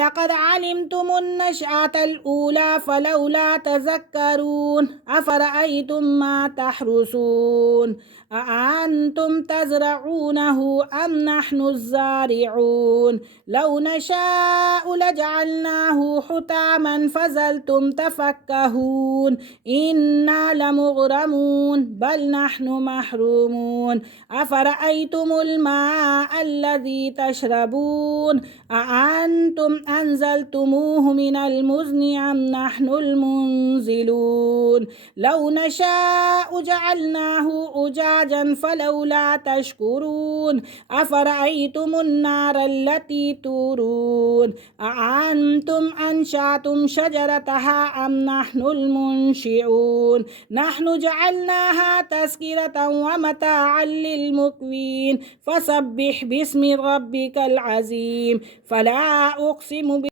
لقد علمتم النشأة الأولى فلولا تذكرون أفرأيتم ما تحرثون أأنتم تزرعونه أم نحن الزارعون لو نشاء لجعلناه حطاما فظلتم تفكهون إنا لمغرمون بل نحن محرومون أفرأيتم الماء الذي تشربون أأنتم أنزلتموه من المزن أم نحن المنزلون لو نشاء جعلناه أجاجا فلولا تشكرون أفرأيتم النار التي تورون أأنتم أنشأتم شجرتها أم نحن المنشئون نحن جعلناها تذكرة ومتاعا للمقوين فسبح باسم ربك العظيم فلا أقسم